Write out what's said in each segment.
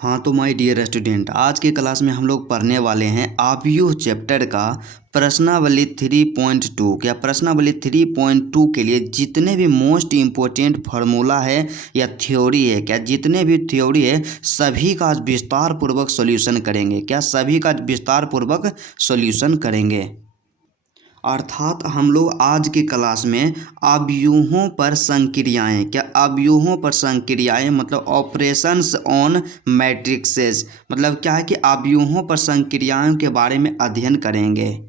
हाँ तो my dear student, आज के क्लास में हम लोग पढ़ने वाले हैं आव्यूह चैप्टर का प्रश्नावली 3.2। क्या प्रश्नावली 3.2 के लिए जितने भी मोस्ट इम्पोर्टेंट फार्मूला है या थ्योरी है, क्या जितने भी थ्योरी है सभी का आज विस्तार पूर्वक सॉल्यूशन करेंगे। क्या सभी का विस्तार पूर्वक सॉल्यूशन करेंगे। अर्थात हम लोग आज के क्लास में अवयूहों पर संक्रियाएं, क्या अवयूहों पर संक्रियाएं मतलब ऑपरेशंस ऑन मैट्रिक्सेस, मतलब क्या है कि अवयूहों पर संक्रियाओं के बारे में अध्ययन करेंगे।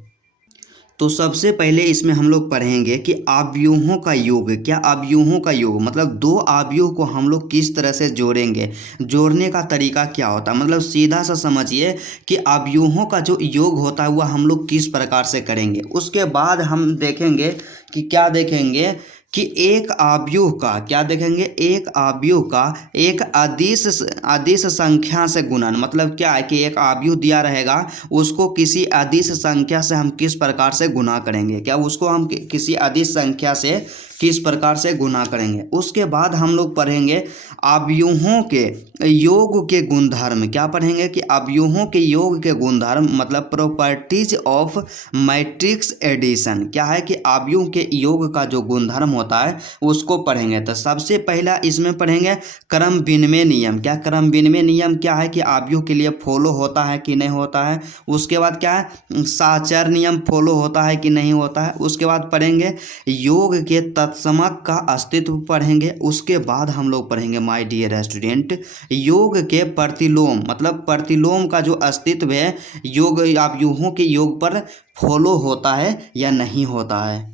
तो सबसे पहले इसमें हम लोग पढ़ेंगे कि अवयूहों का योग। क्या अवयूहों का योग मतलब दो अवयव को हम लोग किस तरह से जोड़ेंगे, जोड़ने का तरीका क्या होता है। मतलब सीधा सा समझिए कि अवयूहों का जो योग होता है वह हम लोग किस प्रकार से करेंगे। उसके बाद हम देखेंगे कि क्या देखेंगे कि एक अवयव का, क्या देखेंगे, एक अवयव का एक अदिश संख्या से गुणन। मतलब क्या है कि एक अवयव दिया रहेगा, उसको किसी अदिश संख्या से हम किस प्रकार से गुणा करेंगे। क्या उसको हम किसी अदिश संख्या से किस प्रकार से गुणा करेंगे। उसके बाद हम लोग पढ़ेंगे अवयवों के योग के गुणधर्म। क्या पढ़ेंगे कि अवयवों के योग के गुणधर्म मतलब प्रॉपर्टीज ऑफ मैट्रिक्स एडिशन। क्या है कि अवयव के योग का जो गुणधर्म होता है उसको पढ़ेंगे। तो सबसे पहला इसमें पढ़ेंगे क्रम विनिमय नियम। क्या क्रम विनिमय नियम क्या है कि अवयव के लिए फॉलो होता है कि नहीं होता है। उसके बाद क्या है, साचर नियम फॉलो होता है कि नहीं होता है। उसके बाद पढ़ेंगे योग के तत्समक का अस्तित्व पढ़ेंगे। उसके बाद हम लोग पढ़ेंगे माय डियर स्टूडेंट योग के प्रतिलोम, मतलब प्रतिलोम का जो अस्तित्व है योग अवयवों के योग पर फॉलो होता है या नहीं होता है।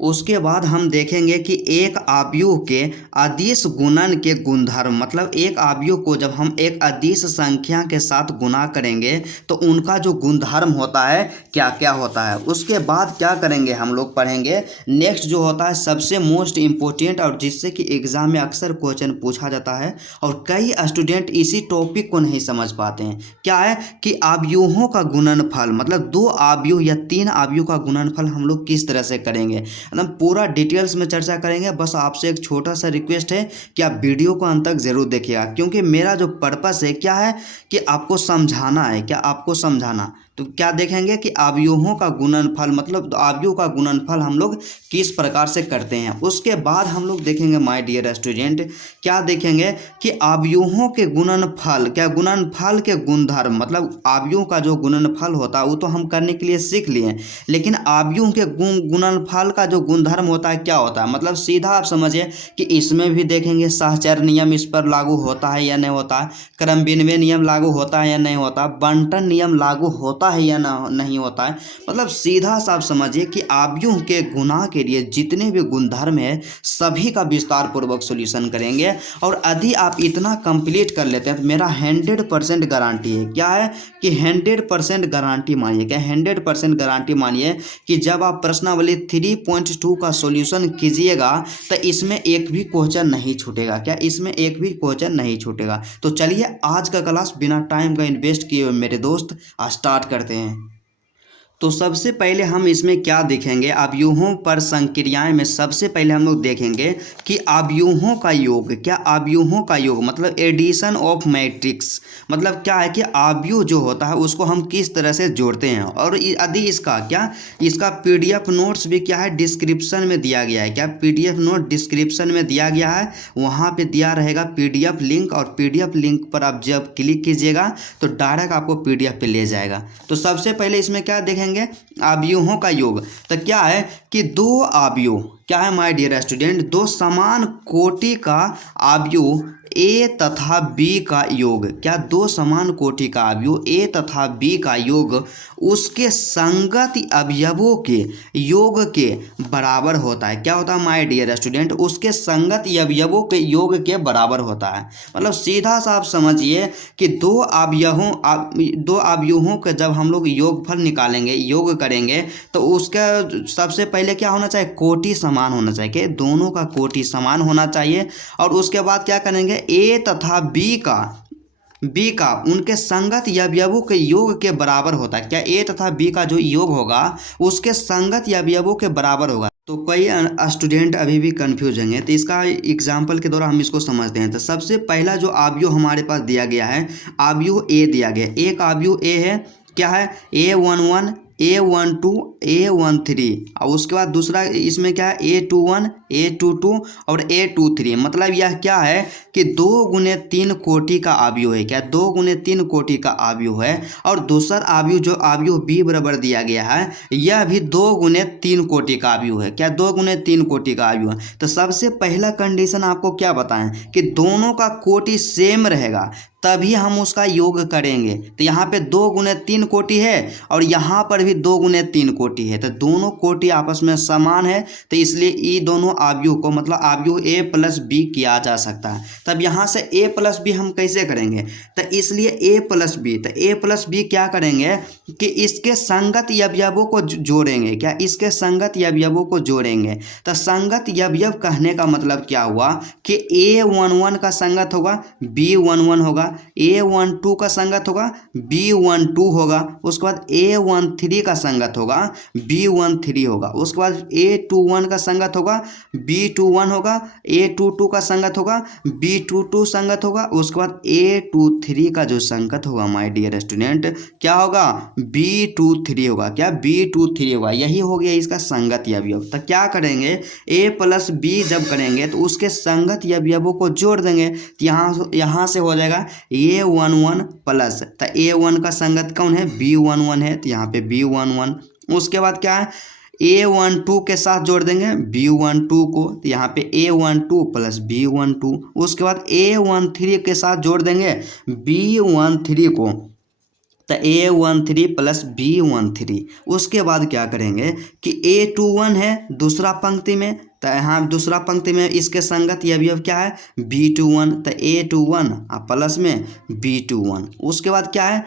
उसके बाद हम देखेंगे कि एक अवयव के अदिश गुणन के गुणधर्म, मतलब एक अवयव को जब हम एक अदिश संख्या के साथ गुणा करेंगे तो उनका जो गुणधर्म होता है क्या क्या होता है। उसके बाद क्या करेंगे हम लोग पढ़ेंगे नेक्स्ट जो होता है सबसे मोस्ट इम्पोर्टेंट और जिससे कि एग्जाम में अक्सर क्वेश्चन पूछा जाता है और कई स्टूडेंट इसी टॉपिक को नहीं समझ पाते हैं। क्या है कि अवयवों का गुणनफल, मतलब दो अवयव या तीन अवयव का गुणनफल हम लोग किस तरह से करेंगे, एकदम पूरा डिटेल्स में चर्चा करेंगे। बस आपसे एक छोटा सा रिक्वेस्ट है कि आप वीडियो को अंत तक जरूर देखिएगा, क्योंकि मेरा जो पर्पस है क्या है कि आपको समझाना है। क्या आपको समझाना। तो क्या देखेंगे कि अवयवों का गुणनफल मतलब अवयव का गुणनफल हम लोग किस प्रकार से करते हैं। उसके बाद हम लोग देखेंगे माय डियर स्टूडेंट क्या देखेंगे कि अवयवों के गुणनफल, क्या गुणनफल के गुणधर्म, मतलब अवयव का जो गुणनफल होता है वो तो हम करने के लिए सीख लिए, लेकिन अवयव के गुणनफल का जो गुणधर्म होता है क्या होता है। मतलब सीधा आप समझिए कि इसमें भी देखेंगे सहचर नियम इस पर लागू होता है या नहीं होता है, क्रम विनिमय नियम लागू होता है या नहीं होता, बंटन नियम लागू होता है या नहीं होता है। मतलब सीधा सा आप समझिए कि अवयव के गुणा के लिए जितने भी गुणधर्म है सभी का विस्तार पूर्वक सॉल्यूशन करेंगे। और यदि आप इतना कंप्लीट कर लेते हैं तो मेरा 100% गारंटी है। क्या है कि 100% गारंटी मानिए, क्या 100% गारंटी मानिए कि जब आप प्रश्नावली 3.2 का सॉल्यूशन कीजिएगा तो इसमें एक भी क्वेश्चन नहीं छूटेगा। क्या इसमें एक भी क्वेश्चन नहीं छूटेगा। तो चलिए आज का क्लास बिना टाइम का इन्वेस्ट किए हुए मेरे दोस्त स्टार्ट करते हैं। तो सबसे पहले हम इसमें क्या देखेंगे अवयवों पर संक्रियाएं में सबसे पहले हम लोग देखेंगे कि अवयवों का योग। क्या अवयवों का योग मतलब एडिशन ऑफ मैट्रिक्स, मतलब क्या है कि अवयव जो होता है उसको हम किस तरह से जोड़ते हैं। और यदि इसका पीडीएफ नोट्स भी क्या है डिस्क्रिप्शन में दिया गया है। क्या पीडीएफ नोट डिस्क्रिप्शन में दिया गया है, वहाँ पे दिया रहेगा पीडीएफ लिंक, और पीडीएफ लिंक पर आप जब क्लिक कीजिएगा तो डायरेक्ट आपको पीडीएफ पे ले जाएगा। तो सबसे पहले इसमें क्या देखेंगे अवयवों का योग। तो क्या है कि दो अवयव, क्या है माय डियर स्टूडेंट, दो समान कोटि का अवयव ए तथा बी का योग। क्या दो समान कोटि का अवयव ए तथा बी का योग उसके संगत अवयवों के योग के बराबर होता है। क्या होता है माय डियर स्टूडेंट, उसके संगत अवयवों के योग के बराबर होता है। मतलब सीधा सा आप समझिए कि दो अवयवों के जब हम लोग योगफल निकालेंगे, योग करेंगे, तो उसका सबसे पहले क्या होना चाहिए, कोटि समान होना चाहिए। कि दोनों का कोटि समान होना चाहिए। और उसके बाद क्या करेंगे ए तथा बी का उनके संगत अवयवों के योग के बराबर होता है। क्या ए तथा बी का जो योग होगा उसके संगत अवयवों के बराबर होगा। तो कई स्टूडेंट अभी भी कंफ्यूज होंगे, तो इसका एग्जाम्पल के द्वारा हम इसको समझते हैं। तो सबसे पहला जो आव्यूह हमारे पास दिया गया है, आव्यूह ए दिया गया है। एक आव्यूह ए है, क्या है, A11 A12 A13, और उसके बाद दूसरा इसमें क्या है, A21 A22 और A23। मतलब यह क्या है कि 2 × 3 कोटि का आव्यूह है। क्या 2 × 3 कोटि का आव्यूह है। और दूसरा आव्यूह जो आव्यूह बी बराबर दिया गया है, यह भी 2 × 3 कोटि का आव्यूह है। क्या 2 × 3 कोटि का आव्यूह है। तो सबसे पहला कंडीशन आपको क्या बताएं कि दोनों का कोटि सेम रहेगा, तभी हम उसका योग करेंगे। तो यहाँ पे 2 × 3 कोटि है और यहाँ पर भी 2 × 3 कोटि है, तो दोनों कोटि आपस में समान है। तो इसलिए ये दोनों आव्यूह को, मतलब आव्यूह A + B किया जा सकता है। तब यहाँ से A + B हम कैसे करेंगे, तो इसलिए A + B, तो A + B क्या करेंगे कि इसके संगत अवयवों को जोड़ेंगे। क्या इसके संगत अवयवों को जोड़ेंगे। तो संगत अवयव कहने का मतलब क्या हुआ कि A11 का संगत होगा B11 होगा, A12 का संगत होगा B12 होगा, उसके बाद A13 का संगत होगा B13 होगा, उसके बाद A21 का संगत होगा B21 होगा, A22 का संगत होगा B22 संगत होगा, उसके बाद A23 का जो संगत होगा माय डियर स्टूडेंट क्या होगा, B23 होगा। क्या B23 होगा, यही हो गया इसका संगत अवयव। तो क्या करेंगे, A + B जब करेंगे तो उसके संगत अवयवों को जोड़ देंगे। तो यहाँ से हो जाएगा A11 प्लस, तो A1 का संगत कौन है, B11 है, तो यहाँ पे B11। उसके बाद क्या है, A12 के साथ जोड़ देंगे B12 को, तो यहाँ पे A12 + B12। उसके बाद A13 के साथ जोड़ देंगे B13 को, तो A13 + B13। उसके बाद क्या करेंगे कि A21 है दूसरा पंक्ति में, तो यहाँ दूसरा पंक्ति में इसके संगत अवयव क्या है B21, तो A21 प्लस में B21। उसके बाद क्या है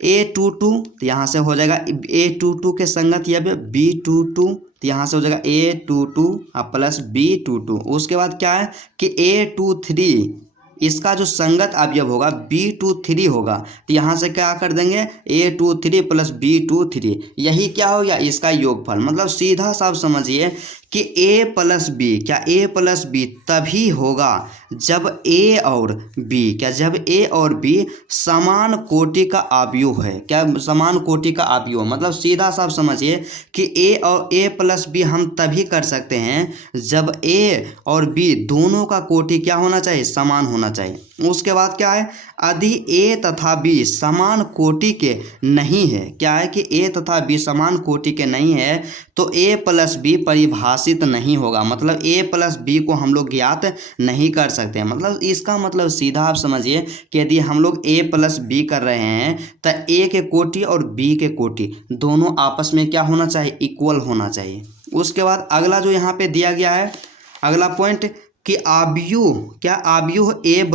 A22, तो यहाँ से हो जाएगा A22 के संगत अवयव B22, तो यहाँ से हो जाएगा A22 + B22। उसके बाद क्या है कि A23 इसका जो संगत अवयव होगा B23 होगा, तो यहाँ से क्या कर देंगे A23 + B23, यही क्या हो गया इसका योगफल। मतलब सीधा साफ समझिए कि A + B, क्या A + B तभी होगा जब A और B, क्या जब A और B समान कोटि का आव्यूह है। क्या समान कोटि का आव्यूह, मतलब सीधा साफ समझिए कि A और A + B हम तभी कर सकते हैं जब A और B दोनों का कोटि क्या होना चाहिए, समान होना चाहिए। उसके बाद क्या है, यदि A तथा B समान कोटि के नहीं है, क्या है कि A तथा B समान कोटि के नहीं है, तो A + B परिभाषित नहीं होगा। मतलब A + B को हम लोग ज्ञात नहीं कर सकते हैं। मतलब इसका मतलब सीधा आप समझिए कि यदि हम लोग A + B कर रहे हैं तो A के कोटि और B के कोटि दोनों आपस में क्या होना चाहिए, इक्वल होना चाहिए। उसके बाद अगला जो यहाँ पे दिया गया है, अगला पॉइंट कि आव्यूह, क्या आव्यूह A =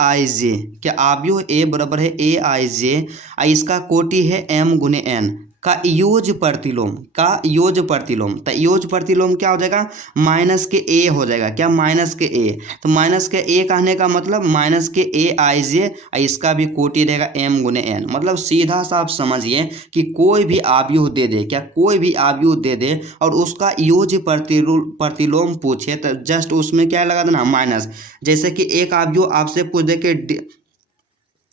Aij, क्या आव्यूह A = है Aij, इसका कोटि है M × N का योज प्रतिलोम, का योज प्रतिलोम। तो योज प्रतिलोम क्या हो जाएगा, -A हो जाएगा। क्या -A, तो -A कहने का मतलब -Aij, इसका भी कोटि रहेगा M × N। मतलब सीधा सा आप समझिए कि कोई भी आव्यूह दे दे, क्या कोई भी आव्यूह दे दे और उसका योज प्रतिलोम पूछे तो जस्ट उसमें क्या लगा देना माइनस। जैसे कि एक आव्यूह आपसे पूछ दे के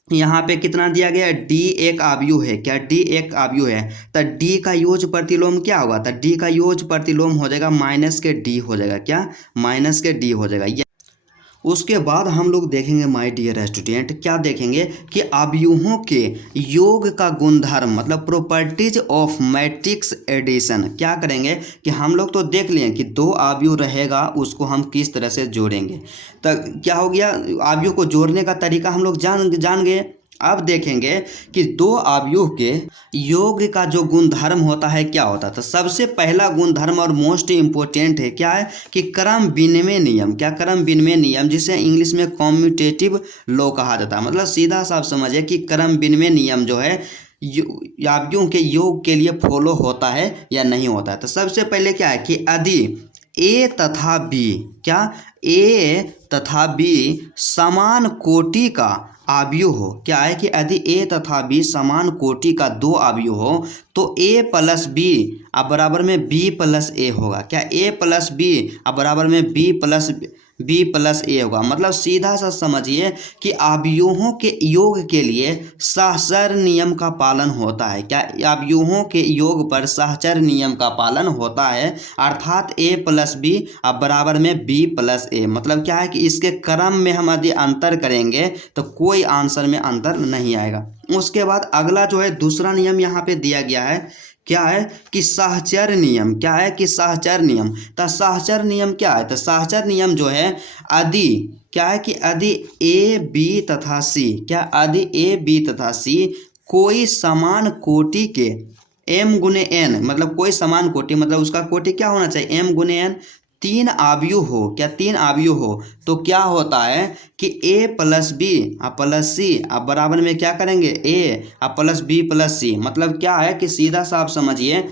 यहाँ पे कितना दिया गया है, D एक आव्यूह है। क्या D एक आव्यूह है, तो D का योज प्रतिलोम क्या होगा, तो D का योज प्रतिलोम हो जाएगा -D हो जाएगा। क्या -D हो जाएगा। उसके बाद हम लोग देखेंगे माय डियर स्टूडेंट, क्या देखेंगे कि आव्यूहों के योग का गुणधर्म, मतलब प्रॉपर्टीज ऑफ मैट्रिक्स एडिशन। क्या करेंगे कि हम लोग तो देख लिए कि 2 आव्यूह रहेगा उसको हम किस तरह से जोड़ेंगे। तो क्या हो गया, आव्यूह को जोड़ने का तरीका हम लोग जान गए। अब देखेंगे कि 2 आव्यूह के योग का जो गुणधर्म होता है क्या होता है। तो सबसे पहला गुणधर्म और मोस्ट इम्पोर्टेंट है, क्या है कि क्रम विनिमय नियम। क्या क्रम विनिमय नियम, जिसे इंग्लिश में कम्यूटेटिव लॉ कहा जाता है। मतलब सीधा सा आप समझिए कि क्रम विनिमय नियम जो है आव्यूहों के योग के लिए फॉलो होता है या नहीं होता है। तो सबसे पहले क्या है कि यदि A तथा B, क्या A तथा B समान कोटि का अवयव हो, क्या है कि यदि ए तथा बी समान कोटि का दो अवयव हो तो ए प्लस बी अब बराबर में बी प्लस ए होगा। क्या ए प्लस बी अब बराबर में बी प्लस ए होगा। मतलब सीधा सा समझिए कि अवयवों के योग के लिए सहचर नियम का पालन होता है। क्या अवयवों के योग पर सहचर नियम का पालन होता है, अर्थात ए प्लस बी अब बराबर में बी प्लस ए। मतलब क्या है कि इसके क्रम में हम यदि अंतर करेंगे तो कोई आंसर में अंतर नहीं आएगा। उसके बाद अगला जो है दूसरा नियम यहाँ पे दिया गया है, क्या है कि सहचर नियम। क्या है कि सहचर नियम। तो सहचर नियम क्या है, तो सहचर नियम जो है यदि क्या है कि यदि ए बी तथा सी, क्या यदि ए बी तथा सी कोई समान कोटि के m गुने n, मतलब कोई समान कोटि मतलब उसका कोटि क्या होना चाहिए m गुने n, तीन अवयव हो। क्या तीन अवयव हो तो क्या होता है कि a प्लस बी प्लस सी अब बराबर में क्या करेंगे a प्लस बी प्लस सी। मतलब क्या है कि सीधा सा आप समझिए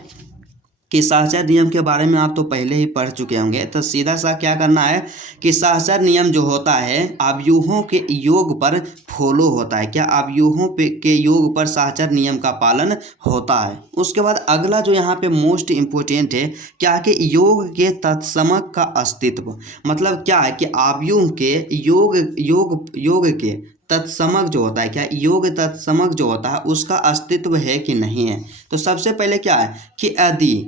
कि सहचर नियम के बारे में आप तो पहले ही पढ़ चुके होंगे। तो सीधा सा क्या करना है कि सहचर नियम जो होता है अवयवों के योग पर फॉलो होता है। क्या अवयवों के योग पर सहचर नियम का पालन होता है। उसके बाद अगला जो यहाँ पे मोस्ट इम्पोर्टेंट है, क्या कि योग के तत्समक का अस्तित्व। मतलब क्या है कि अवयव के योग के तत्समक जो होता है, क्या योग तत्समक जो होता है उसका अस्तित्व है कि नहीं है। तो सबसे पहले क्या है कि यदि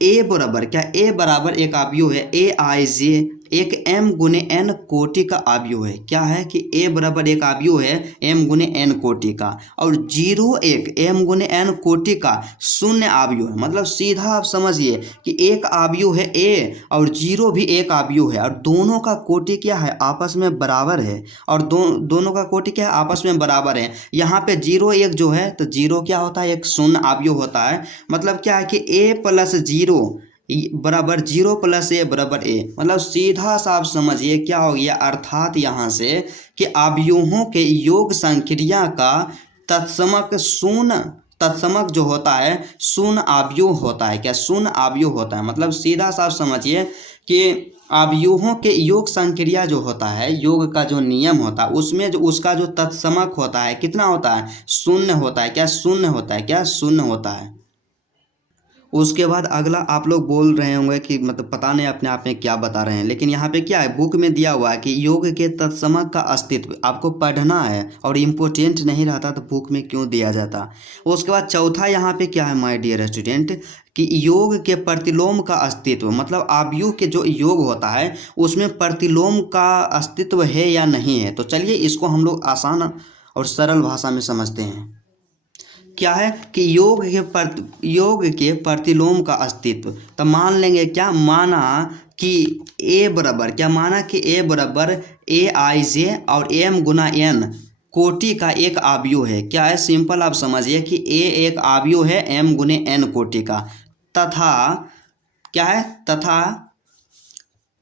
ए बराबर, क्या ए बराबर एक अवयव है ए आई जे एक m गुने n कोटि का अवयव है। क्या है कि a बराबर एक अवयव है m गुने n कोटि का, और 0 एक m गुने n कोटि का शून्य अवयव है। मतलब सीधा आप समझिए कि एक अवयव है a और 0 भी एक अवयव है, और दोनों का कोटि क्या है आपस में बराबर है, और दोनों का कोटि क्या है आपस में बराबर है। यहाँ पे 0 एक जो है तो 0 क्या होता है एक शून्य अवयव होता है। मतलब क्या है कि a प्लस 0 बराबर 0 प्लस ए बराबर ए। मतलब सीधा सा आप समझिए क्या हो गया, अर्थात यहाँ से कि अवयवों के योग संक्रिया का तत्समक जो होता है शून्य अवयव होता है। क्या शून्य अवयव होता है। मतलब सीधा सा आप समझिए कि अवयवों के योग संक्रिया जो होता है, योग का जो नियम होता है उसमें जो उसका जो तत्समक होता है कितना होता है शून्य होता है। क्या शून्य होता है, क्या शून्य होता है। उसके बाद अगला आप लोग बोल रहे होंगे कि मतलब पता नहीं अपने आप में क्या बता रहे हैं, लेकिन यहाँ पे क्या है बुक में दिया हुआ है कि योग के तत्समक का अस्तित्व आपको पढ़ना है, और इम्पोर्टेंट नहीं रहता तो बुक में क्यों दिया जाता। उसके बाद चौथा यहाँ पे क्या है माय डियर स्टूडेंट कि योग के प्रतिलोम का अस्तित्व। मतलब अवयव के जो योग होता है उसमें प्रतिलोम का अस्तित्व है या नहीं है। तो चलिए इसको हम लोग आसान और सरल भाषा में समझते हैं। क्या है कि योग के प्रतिलोम का अस्तित्व। तो मान लेंगे क्या, माना कि ए बराबर, क्या माना कि ए बराबर ए आई जे और m गुना n कोटि का एक अवयव है। क्या है सिंपल आप समझिए कि a एक अवयव है m गुने n कोटि का, तथा क्या है तथा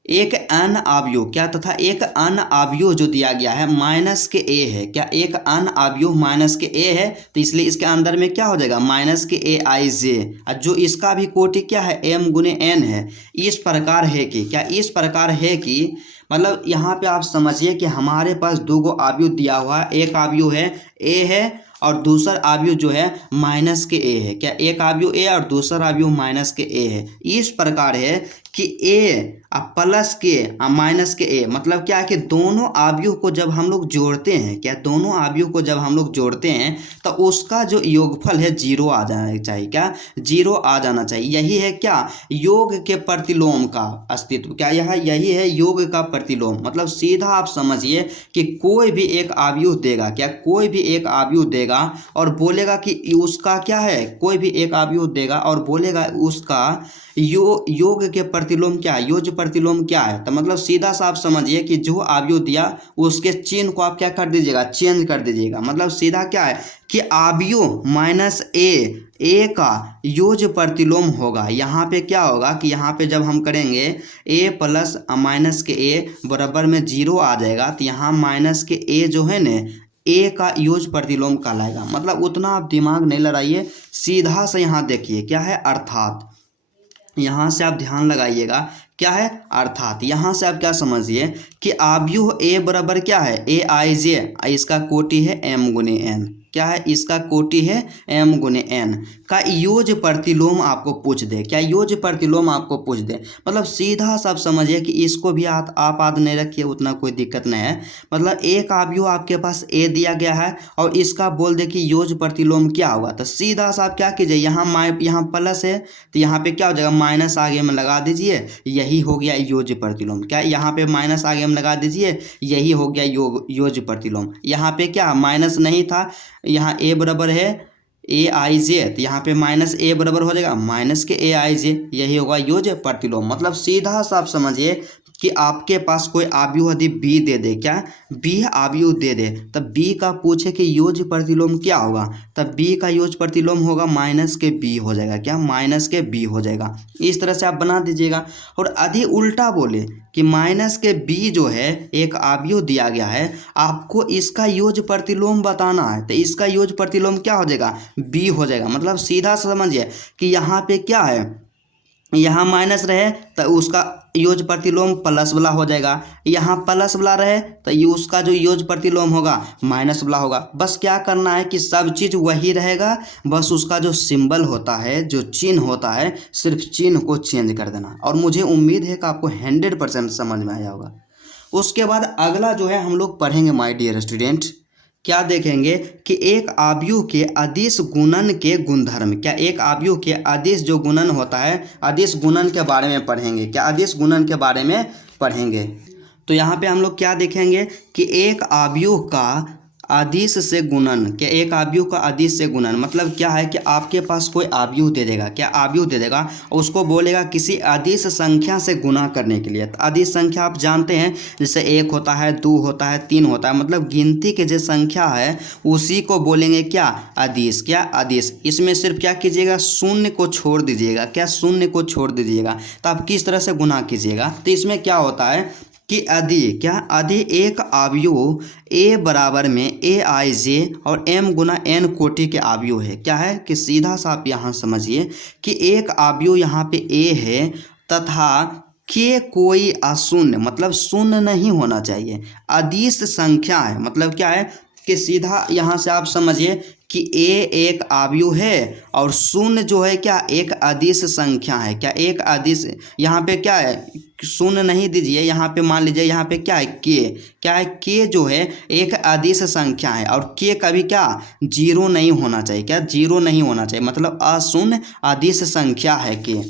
एक अन्य अवयव, क्या तथा एक अन्य अवयव जो दिया गया है माइनस के ए है। क्या एक अन्य अवयव माइनस के ए है, तो इसलिए इसके अंदर में क्या हो जाएगा माइनस के ए आई जे, जो इसका भी कोटि क्या है m गुने n है। इस प्रकार है कि, क्या इस प्रकार है कि मतलब यहाँ पे आप समझिए कि हमारे पास दो गो अवयव दिया हुआ है, एक अवयव है ए है और दूसरा अवयव जो है माइनस के ए है। क्या एक अवयव ए और दूसरा अवयव माइनस के ए है। इस प्रकार है कि ए प्लस के माइनस के ए। मतलब क्या है कि दोनों अवयव को जब हम लोग जोड़ते हैं, क्या दोनों अवयव को जब हम लोग जोड़ते हैं तो उसका जो योगफल है 0 आ जाना चाहिए। क्या 0 आ जाना चाहिए। यही है क्या योग के प्रतिलोम का अस्तित्व। क्या यही है योग का प्रतिलोम। मतलब सीधा आप समझिए कि कोई भी एक अवयव देगा, क्या कोई भी एक अवयव देगा और बोलेगा कि उसका क्या है, कोई भी एक अवयव देगा और बोलेगा उसका योग के प्रतिलोम क्या है, योग प्रतिलोम क्या है। तो मतलब सीधा सा आप समझिए कि जो अवयव दिया उसके चिन्ह को आप क्या कर दीजिएगा चेंज कर दीजिएगा। मतलब सीधा क्या है कि अवयव माइनस ए का योग प्रतिलोम होगा। यहाँ पे क्या होगा कि यहाँ पे जब हम करेंगे ए प्लस माइनस के ए बराबर में 0 आ जाएगा, तो यहाँ माइनस के ए जो है न ए का योग प्रतिलोम कहलाएगा। मतलब उतना आप दिमाग नहीं लड़ाइए, सीधा से यहाँ देखिए क्या है, अर्थात यहाँ से आप ध्यान लगाइएगा क्या है, अर्थात यहाँ से आप क्या समझिए कि अवयव ए बराबर क्या है, ए आई जे, इसका कोटि है m गुने n, क्या है, इसका कोटि है m गुने n का योज प्रतिलोम आपको पूछ दे, क्या योज प्रतिलोम आपको पूछ दे, मतलब सीधा सा आप समझिए कि इसको भी आप याद नहीं रखिए, उतना कोई दिक्कत नहीं है। मतलब एक अवयव आपके पास a दिया गया है और इसका बोल दे कि योज प्रतिलोम क्या होगा, तो सीधा सा आप क्या कीजिए, यहाँ प्लस है तो यहाँ पे क्या हो जाएगा, माइनस आगे में लगा दीजिए, यही हो गया योज प्रतिलोम। क्या यहाँ पे माइनस आगे में लगा दीजिए, यही हो गया योज प्रतिलोम। यहाँ पे क्या माइनस नहीं था, यहाँ a बराबर है ए आई जे, तो यहाँ पे माइनस ए बराबर हो जाएगा माइनस के ए आई जे, यही होगा योज प्रतिलोम। मतलब सीधा सा आप समझिए कि आपके पास कोई अवयव यदि बी दे दे, क्या बी अवयव दे दे, तब बी का पूछे कि योज प्रतिलोम क्या होगा, तब बी का योज प्रतिलोम होगा माइनस के बी हो जाएगा, क्या माइनस के बी हो जाएगा। इस तरह से आप बना दीजिएगा। और यदि उल्टा बोले कि माइनस के बी जो है एक अवयव दिया गया है, आपको इसका योज प्रतिलोम बताना है, तो इसका योज प्रतिलोम क्या हो जाएगा, बी हो जाएगा। मतलब सीधा समझिए कि यहाँ पे क्या है, यहाँ माइनस रहे तो उसका योज प्रतिलोम प्लस वाला हो जाएगा, यहाँ प्लस वाला रहे तो ये उसका जो योज प्रतिलोम होगा माइनस वाला होगा। बस क्या करना है कि सब चीज़ वही रहेगा, बस उसका जो सिंबल होता है, जो चिन्ह होता है, सिर्फ चिन्ह को चेंज कर देना। और मुझे उम्मीद है कि आपको 100% समझ में आया होगा। उसके बाद अगला जो है हम लोग पढ़ेंगे माय डियर स्टूडेंट, क्या देखेंगे कि एक अवयव के अदिश गुणन के गुणधर्म, क्या एक अवयव के अदिश जो गुणन होता है, अदिश गुणन के बारे में पढ़ेंगे, क्या अदिश गुणन के बारे में पढ़ेंगे। तो यहाँ पे हम लोग क्या देखेंगे कि एक अवयव का अदिश से गुणन, क्या एक अवयव का अदिश से गुणन मतलब क्या है कि आपके पास कोई अवयव दे देगा, क्या अवयव दे देगा, उसको बोलेगा किसी अदिश संख्या से गुणा करने के लिए। तो अदिश संख्या आप जानते हैं, जैसे 1 होता है, 2 होता है, 3 होता है, मतलब गिनती के जो संख्या है उसी को बोलेंगे क्या, अदिश, क्या अदिश। इसमें सिर्फ क्या कीजिएगा, शून्य को छोड़ दीजिएगा, क्या शून्य को छोड़ दीजिएगा। तो आप किस तरह से गुणा कीजिएगा, तो इसमें क्या होता है कि यदि, क्या यदि एक अवयव ए बराबर में ए आई जे और m गुना n कोटि के अवयव है, क्या है कि सीधा सा आप यहाँ समझिए कि एक अवयव यहाँ पे a है तथा के कोई अशून्य, मतलब शून्य नहीं होना चाहिए, अदिश संख्या है। मतलब क्या है कि सीधा यहाँ से आप समझिए कि a एक अवयव है और शून्य जो है क्या एक अदिश संख्या है, क्या एक अदिश, यहाँ पे क्या है शून्य नहीं दीजिए, यहाँ पे मान लीजिए यहाँ पे क्या है के, क्या है के जो है एक अदिश संख्या है और के कभी क्या जीरो नहीं होना चाहिए, क्या जीरो नहीं होना चाहिए, मतलब अशून्य अदिश संख्या है के।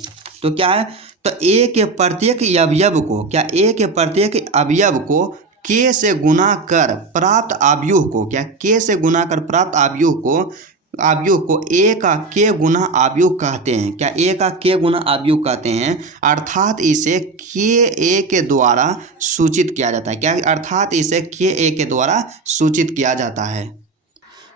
तो क्या है, तो ए के प्रत्येक अवयव को, क्या ए के प्रत्येक अवयव को के से गुना कर प्राप्त अवयव को, क्या के से गुना कर प्राप्त अवयव को ए का के गुना अवयव कहते हैं, क्या ए का के गुना अवयव कहते हैं। अर्थात इसे के ए के द्वारा सूचित किया जाता है, क्या अर्थात इसे के ए के द्वारा सूचित किया जाता है।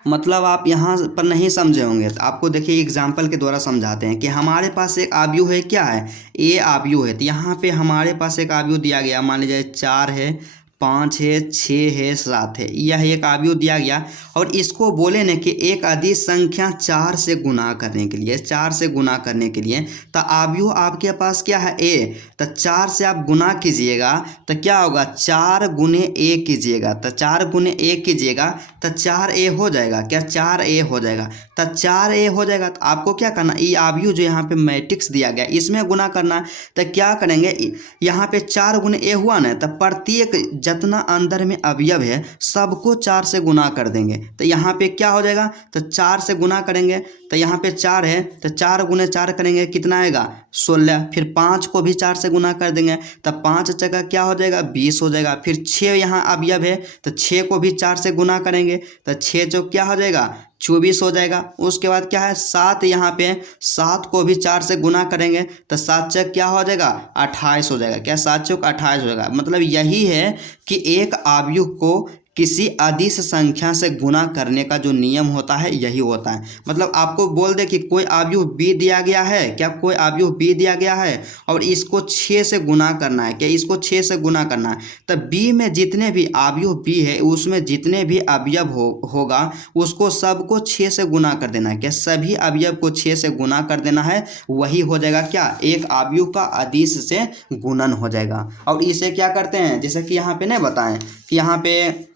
मतलब आप यहाँ पर नहीं समझे होंगे, तो आपको देखिए एग्जाम्पल के द्वारा समझाते हैं कि हमारे पास एक अवयव है, क्या है ए अवयव है, तो यहाँ पे हमारे पास एक अवयव दिया गया, मान लीजिए 4 है, 5 है, 6 है, 7 है, यह एक अवयव दिया गया और इसको बोले न कि एक अदिश संख्या 4 से गुना करने के लिए, 4 से गुना करने के लिए, तो अवयव आपके पास क्या है ए, तो 4 से आप गुना कीजिएगा तो क्या होगा 4 गुने ए कीजिएगा, तो 4 गुने ए कीजिएगा तो 4a हो जाएगा, क्या 4a हो जाएगा, तो 4a हो जाएगा। तो आपको क्या करना, ये अवयव जो यहाँ पे मैट्रिक्स दिया गया इसमें गुना करना, तो क्या करेंगे यहाँ पे 4 गुने ए हुआ ना, तो प्रत्येक जितना अंदर में अवयव है सबको 4 से गुना कर देंगे, तो यहाँ पे क्या हो जाएगा, तो 4 से गुना करेंगे, तो यहाँ पे 4 है तो 4 गुने 4 करेंगे कितना आएगा 16, फिर 5 को भी 4 से गुना कर देंगे तो 5 जगह क्या हो जाएगा 20 हो जाएगा, फिर 6 यहाँ अवयव है तो 6 को भी 4 से गुना करेंगे तो 6 जो क्या हो जाएगा 24 हो जाएगा। उसके बाद क्या है 7, यहाँ पे 7 को भी 4 से गुना करेंगे तो 7 चौक क्या हो जाएगा 28 हो जाएगा, क्या 7 चौक 28 हो जाएगा। मतलब यही है कि एक अवयव को किसी अदिश संख्या से गुना करने का जो नियम होता है यही होता है। मतलब आपको बोल दे कि कोई अवयव बी दिया गया है, क्या कोई अवयव बी दिया गया है और इसको 6 से गुना करना है, क्या इसको 6 से गुना करना है, तब बी में जितने भी अवयव बी है उसमें जितने भी अवयव होगा उसको सबको 6 से गुना कर देना है। क्या सभी अवयव को 6 से गुना कर देना है, वही हो जाएगा क्या, एक अवयव का अदिश से गुणन हो जाएगा। और इसे क्या करते हैं, जैसे कि यहाँ पे नहीं बताएं कि यहाँ पे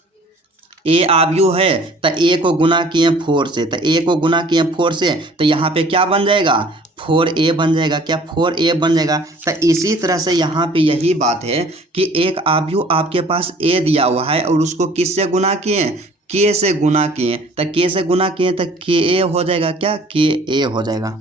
ए अवयव है तो ए को गुना किए 4 से, तो ए को गुना किए 4 से, तो यहाँ पे क्या बन जाएगा, 4a बन जाएगा। क्या 4a बन जाएगा। तो इसी तरह से यहाँ पे यही बात है कि एक अवयव आपके पास a दिया हुआ है और उसको किससे गुना किए, k से गुना किए, तो k से गुना किए तो ka हो जाएगा, क्या ka हो जाएगा।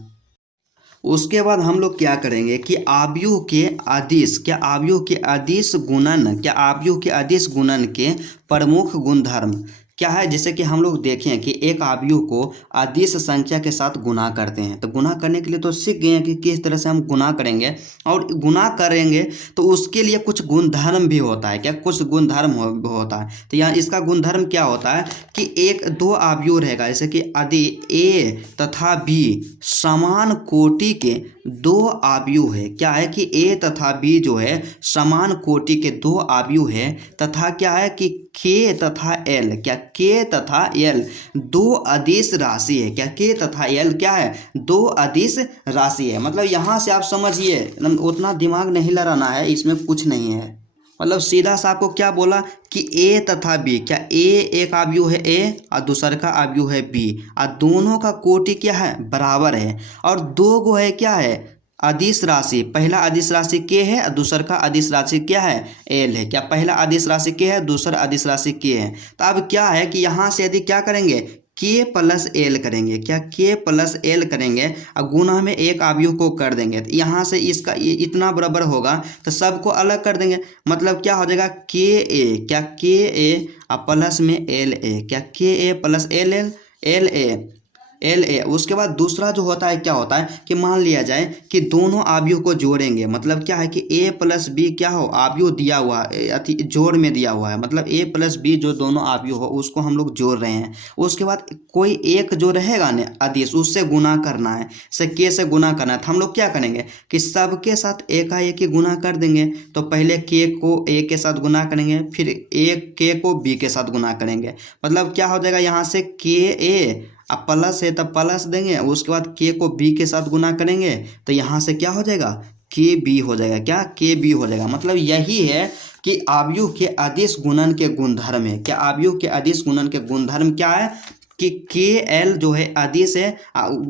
उसके बाद हम लोग क्या करेंगे कि अवयव के अदिश, क्या अवयव के अदिश गुणन, क्या अवयव के अदिश गुणन के प्रमुख गुणधर्म क्या है, जैसे कि हम लोग देखें कि एक अवयव को अदिश संख्या के साथ गुना करते हैं। तो गुना करने के लिए तो सीख गए हैं कि किस तरह से हम गुना करेंगे, और गुना करेंगे तो उसके लिए कुछ गुणधर्म भी होता है। क्या कुछ गुणधर्म होता है। तो यहाँ इसका गुणधर्म क्या होता है कि एक दो अवयव रहेगा, जैसे कि यदि ए तथा बी समान कोटि के दो अवयव है, क्या है कि ए तथा बी जो है समान कोटि के दो अवयव है, तथा क्या है कि के तथा एल, क्या के तथा एल दो अदिश राशि है। क्या के तथा एल क्या है, दो अदिश राशि है। मतलब यहाँ से आप समझिए, उतना दिमाग नहीं लड़ाना है, इसमें कुछ नहीं है। मतलब सीधा सा आपको क्या बोला कि ए तथा बी, क्या ए एक अवयव है ए और दूसर का अवयव है बी, और दोनों का कोटि क्या है, बराबर है, और दो गो है क्या है, अदिश राशि। पहला अदिश राशि के है और दूसर का अदिश राशि क्या है, एल है। क्या पहला अदिश राशि के है, दूसरा अदिश राशि के है। तो अब क्या है कि यहाँ से यदि क्या करेंगे, के प्लस एल करेंगे, क्या के प्लस एल करेंगे और गुना में एक अवयव को कर देंगे। तो यहाँ से इसका इतना बराबर होगा तो सबको अलग कर देंगे, मतलब क्या हो जाएगा के ए, क्या के ए और प्लस में एल ए, क्या के ए प्लस एल ए। उसके बाद दूसरा जो होता है क्या होता है कि मान लिया जाए कि दोनों अवयव को जोड़ेंगे, मतलब क्या है कि a प्लस बी क्या हो, अवयव दिया हुआ है, जोड़ में दिया हुआ है, मतलब a प्लस बी जो दोनों अवयव हो उसको हम लोग जोड़ रहे हैं। उसके बाद कोई एक जो रहेगा ना अदिश, उससे गुना करना है, से के से गुना करना है। तो हम लोग क्या करेंगे कि सबके साथ एकाएक ही गुना कर देंगे। तो पहले के को a के साथ गुना करेंगे, फिर एक के को b के साथ गुना करेंगे, मतलब क्या हो जाएगा यहाँ से के ए अब प्लस है तब प्लस देंगे, उसके बाद के को बी के साथ गुना करेंगे तो यहाँ से क्या हो जाएगा के बी हो जाएगा, क्या के बी हो जाएगा। मतलब यही है कि अवयव के अदिश गुणन के गुणधर्म है। क्या अवयव के अदिश गुणन के गुणधर्म क्या है कि के एल जो है अदिश है,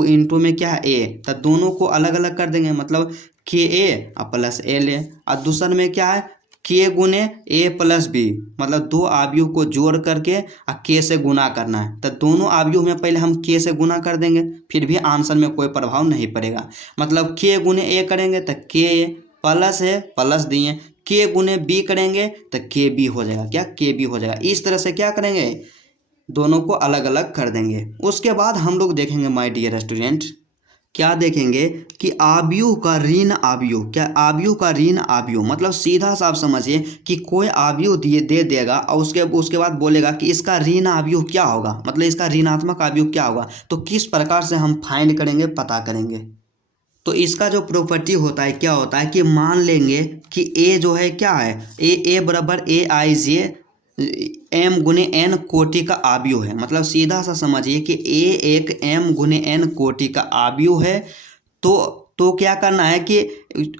इंटू में क्या है ए, तो दोनों को अलग अलग कर देंगे, मतलब के ए और प्लस एल है, और दूसर में क्या है के गुने ए प्लस बी, मतलब दो अवयव को जोड़ करके और के से गुना करना है। तो दोनों अवयव में पहले हम के से गुना कर देंगे, फिर भी आंसर में कोई प्रभाव नहीं पड़ेगा। मतलब के गुने ए करेंगे तो के प्लस है प्लस दिए, के गुने बी करेंगे तो के बी हो जाएगा, क्या के बी हो जाएगा। इस तरह से क्या करेंगे, दोनों को अलग अलग कर देंगे। उसके बाद हम लोग देखेंगे माय डियर स्टूडेंट, क्या देखेंगे कि अवयव का ऋण अवयव, क्या अवयव का ऋण अवयव, मतलब सीधा सा आप समझिए कि कोई अवयव दे देगा और उसके बाद बोलेगा कि इसका ऋण अवयव क्या होगा, मतलब इसका ऋणात्मक अवयव क्या होगा, तो किस प्रकार से हम फाइंड करेंगे, पता करेंगे। तो इसका जो प्रॉपर्टी होता है क्या होता है कि मान लेंगे कि ए जो है क्या है, ए बराबर ए आई जे एम गुने एन कोटि का अवयव है। मतलब सीधा सा समझिए कि ए एक एम गुने एन कोटि का अवयव है। तो क्या करना है कि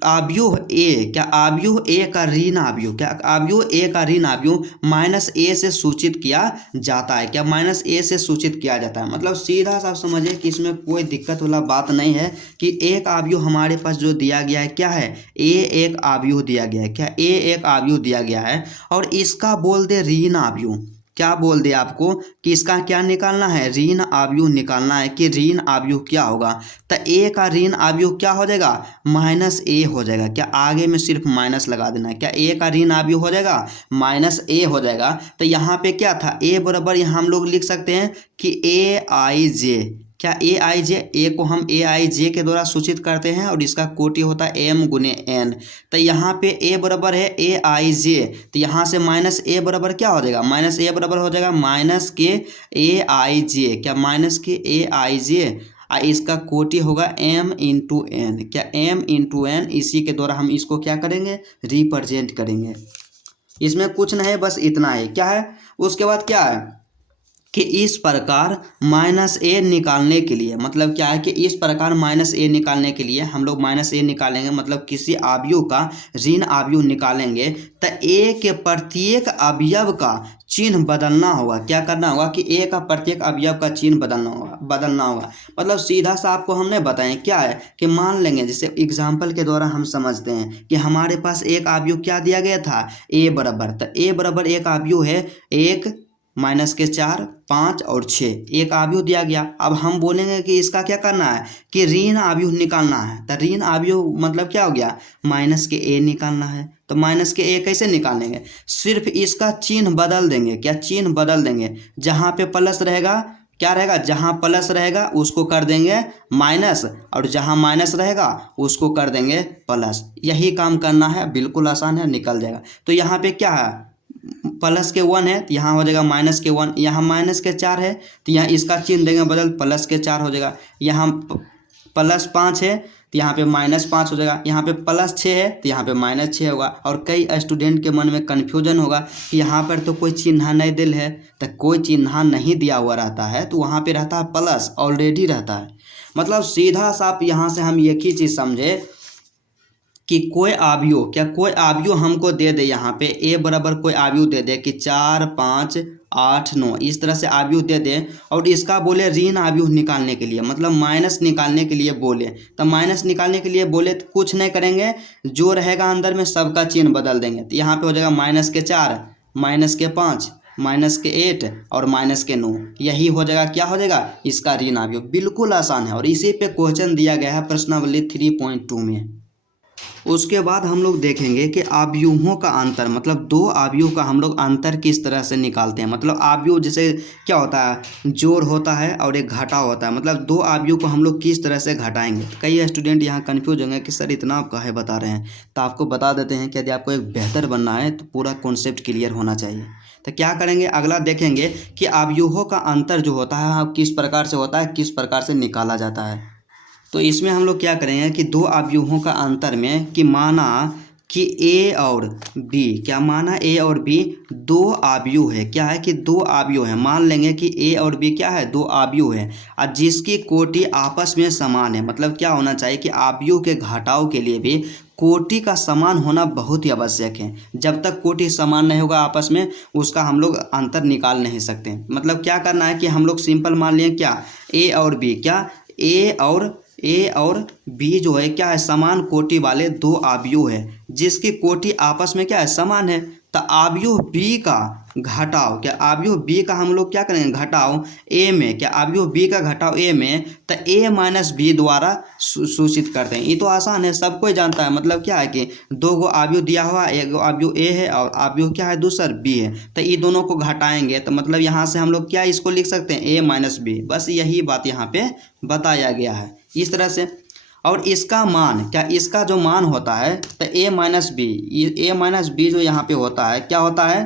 अवयव ए, क्या अवयव ए का ऋण अवयव, क्या अवयव ए का ऋण अवयव माइनस ए से सूचित किया जाता है, क्या माइनस ए से सूचित किया जाता है। मतलब सीधा सा समझिए कि इसमें कोई दिक्कत वाला बात नहीं है कि एक अवयव हमारे पास जो दिया गया है क्या है, ए एक अवयव दिया गया है, क्या ए एक अवयव दिया गया है, और इसका बोल दे ऋण अवयव, क्या बोल दे आपको कि इसका क्या निकालना है, ऋण अवयव निकालना है कि ऋण अवयव क्या होगा। तो ए का ऋण अवयव क्या हो जाएगा, माइनस ए हो जाएगा, क्या आगे में सिर्फ माइनस लगा देना है, क्या ए का ऋण अवयव हो जाएगा माइनस ए हो जाएगा। तो यहाँ पे क्या था, ए बराबर यहाँ हम लोग लिख सकते हैं कि ए आई जे, क्या ए आई जे, ए को हम ए आई जे के द्वारा सूचित करते हैं और इसका कोटि होता है एम गुने एन। तो यहाँ पे ए बराबर है ए आई जे, तो यहाँ से माइनस ए बराबर क्या हो जाएगा, माइनस ए बराबर हो जाएगा माइनस के ए आई जे, क्या माइनस के ए आई जे, इसका कोटि होगा एम इंटू एन, क्या एम इंटू एन, इसी के द्वारा हम इसको क्या करेंगे, रिप्रेजेंट करेंगे। इसमें कुछ नहीं है, बस इतना है। क्या है उसके बाद, क्या है कि इस प्रकार माइनस ए निकालने के लिए, मतलब क्या है कि इस प्रकार माइनस ए निकालने के लिए हम लोग माइनस ए निकालेंगे, मतलब किसी अवयव का ऋण अवयव निकालेंगे तो ए के प्रत्येक अवयव का चिन्ह बदलना होगा। क्या करना होगा कि ए का प्रत्येक अवयव का चिन्ह बदलना होगा। मतलब सीधा सा आपको हमने बताया क्या है कि मान लेंगे, जैसे एग्जाम्पल के द्वारा हम समझते हैं कि हमारे पास एक अवयव क्या दिया गया था, ए बराबर, तो ए बराबर एक अवयव है 1 माइनस के 4 5 और 6, एक अवयव दिया गया। अब हम बोलेंगे कि इसका क्या करना है कि ऋण अवयव निकालना है, तो ऋण अवयव मतलब क्या हो गया, माइनस के ए निकालना है। तो माइनस के ए कैसे निकालेंगे, सिर्फ इसका चिन्ह बदल देंगे। क्या चिन्ह बदल देंगे, जहाँ पे प्लस रहेगा क्या रहेगा, जहाँ प्लस रहेगा उसको कर देंगे माइनस, और जहाँ माइनस रहेगा उसको कर देंगे प्लस। यही काम करना है, बिल्कुल आसान है, निकल जाएगा। तो यहाँ पे क्या है, प्लस के 1 है तो यहाँ हो जाएगा माइनस के 1, यहाँ माइनस के 4 है तो यहाँ इसका चिन्ह देंगे बदल, प्लस के 4 हो जाएगा। यहाँ प्लस 5 है तो यहाँ पे माइनस 5 हो जाएगा। यहाँ पे प्लस 6 है तो यहाँ पे माइनस 6 होगा। और कई स्टूडेंट के मन में कन्फ्यूजन होगा कि यहाँ पर तो कोई चिन्ह नहीं दिल है, तो कोई चिन्ह नहीं दिया हुआ रहता है तो वहाँ पे रहता है प्लस, ऑलरेडी रहता है। मतलब सीधा सा आप यहाँ से हम एक ही चीज़ समझे कि कोई अवयव, क्या कोई अवयव हमको दे दे, यहाँ पे ए बराबर कोई अवयव दे दे कि 4 5 8 9, इस तरह से अवयव दे दे, और इसका बोले ऋण अवयव निकालने के लिए, मतलब माइनस निकालने के लिए बोले, तो माइनस निकालने के लिए बोले तो कुछ नहीं करेंगे, जो रहेगा अंदर में सबका चिन्ह बदल देंगे। तो यहाँ पे हो जाएगा माइनस के 4 माइनस के 5 माइनस के 8 और माइनस के 9, यही हो जाएगा, क्या हो जाएगा, इसका ऋण अवयव। बिल्कुल आसान है और इसी पे क्वेश्चन दिया गया है प्रश्नावली 3.2 में। उसके बाद हम लोग देखेंगे कि अवयवों का अंतर, मतलब दो अवयव का हम लोग अंतर किस तरह से निकालते हैं। मतलब अवयव जैसे क्या होता है, जोड़ होता है और एक घटाव होता है, मतलब दो अवयव को हम लोग किस तरह से घटाएंगे। कई स्टूडेंट यहाँ कन्फ्यूज होंगे कि सर इतना आप काहे बता रहे हैं, तो आपको बता देते हैं कि यदि आपको एक बेहतर बनना है तो पूरा कॉन्सेप्ट क्लियर होना चाहिए। तो क्या करेंगे, अगला देखेंगे कि अवयवों का अंतर जो होता है किस प्रकार से होता है, किस प्रकार से निकाला जाता है। तो इसमें हम लोग क्या करेंगे कि दो अवयवों का अंतर में कि माना कि ए और बी, क्या माना ए और बी दो अवयव है। क्या है कि दो अवयव है, मान लेंगे कि ए और बी क्या है, दो अवयव है और जिसकी कोटि आपस में समान है। मतलब क्या होना चाहिए कि अवयव के घटाव के लिए भी कोटि का समान होना बहुत ही आवश्यक है। जब तक कोटि समान नहीं होगा आपस में, उसका हम लोग अंतर निकाल नहीं सकते। मतलब क्या करना है कि हम लोग सिंपल मान लिए क्या ए और बी, क्या ए और बी जो है क्या है, समान कोटि वाले दो अवयव है जिसकी कोटि आपस में क्या है, समान है। तो अवयव बी का घटाव, क्या अवयव बी का हम लोग क्या करेंगे, घटाव ए में, क्या अवयव बी का घटाव ए में, तो ए माइनस बी द्वारा सूचित करते हैं। ये तो आसान है, सब कोई जानता है। मतलब क्या है कि दो गो अवयव दिया हुआ, एक अवयव ए है और अवयव क्या है, दूसरा बी है, तो ये दोनों को घटाएंगे तो मतलब यहाँ से हम लोग क्या इसको लिख सकते हैं, ए माइनस बी। बस यही बात यहाँ पे बताया गया है इस तरह से। और इसका मान, क्या इसका जो मान होता है तो ए माइनस बी जो यहाँ पे होता है, क्या होता है,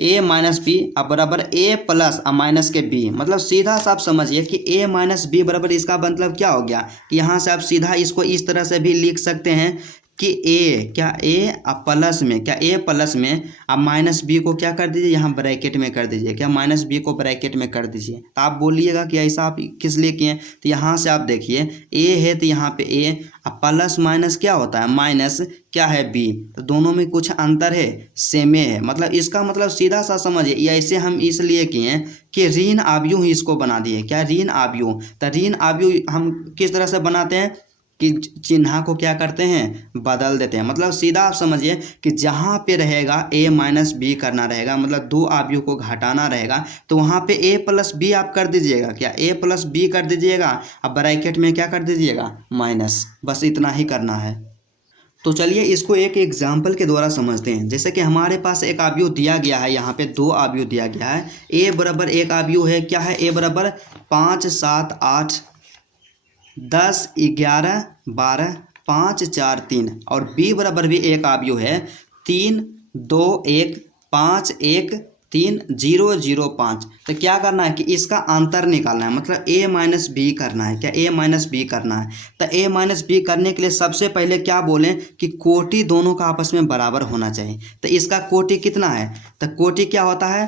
ए माइनस बी अब बराबर ए प्लस माइनस के बी। मतलब सीधा सा आप समझिए कि ए माइनस बी बराबर, इसका मतलब क्या हो गया कि यहाँ से आप सीधा इसको इस तरह से भी लिख सकते हैं कि ए, क्या ए प्लस में, क्या ए प्लस में अब माइनस बी को क्या कर दीजिए, यहाँ ब्रैकेट में कर दीजिए, क्या माइनस बी को ब्रैकेट में कर दीजिए। तो आप बोलिएगा कि ऐसा आप किस लिए किए, तो यहाँ से आप देखिए ए है तो यहाँ पे ए, अब प्लस माइनस क्या होता है, माइनस क्या है बी, तो दोनों में कुछ अंतर है, सेमे है। मतलब इसका मतलब सीधा सा समझिए, ऐसे हम इसलिए किए कि ऋण अवयव ही इसको बना दिए, क्या ऋण अवयव। तो ऋण अवयव हम किस तरह से बनाते हैं कि चिन्ह को क्या करते हैं, बदल देते हैं। मतलब सीधा आप समझिए कि जहाँ पे रहेगा ए माइनस बी करना रहेगा, मतलब दो अवयव को घटाना रहेगा, तो वहाँ पे ए प्लस बी आप कर दीजिएगा, क्या ए प्लस बी कर दीजिएगा, अब ब्रैकेट में क्या कर दीजिएगा, माइनस। बस इतना ही करना है। तो चलिए इसको एक एग्जाम्पल के द्वारा समझते हैं। जैसे कि हमारे पास एक आव्यूह दिया गया है, यहाँ पे दो आव्यूह दिया गया है। ए बराबर एक आव्यूह है, क्या है, ए बराबर 5 7 8 10 11 12 5 4 3, और बी बराबर भी एक आव्यूह है 3 2 1 5 1 3 0 0 5। तो क्या करना है कि इसका अंतर निकालना है, मतलब a माइनस बी करना है। क्या, a माइनस बी करना है। तो a माइनस बी करने के लिए सबसे पहले क्या बोलें कि कोटि दोनों का आपस में बराबर होना चाहिए। तो इसका कोटि कितना है, तो कोटि क्या होता है,